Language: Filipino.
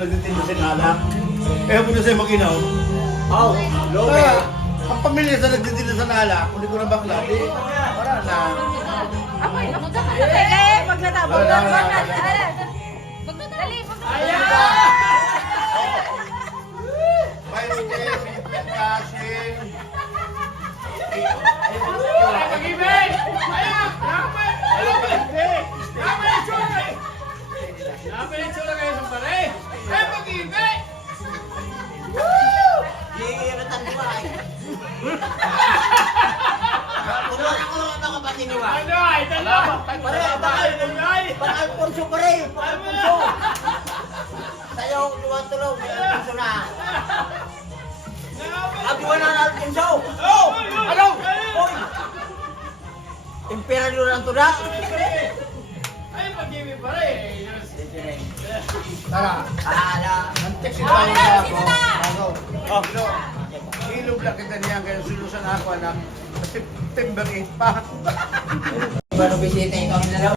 Nagtitinda sa alak. Kaya po na sa'yo mag-inaw. Oh, lobe. Kaya, ang pamilya sa nagtitinda sa alak, kung di ko na bakla, di, wala na. Apoy, okay, pag natabog na. Dali, May utis, kasing. Giiratan ko ay. Tulungan ako ng mga patiniwa. Pang-Alfonso pa rin. Pang-Alfonso. Sayo, tulong. Alfonso na. Abuan na ng Alfonso. Ano? Hoy! Emperador ang tuda. Tara, Ala. antik si tayo na ako. Bago. Ilog lang kita niya, kaya sulusan ako anak. Sa September 8 pa. Baru bisita ito ang dalawa.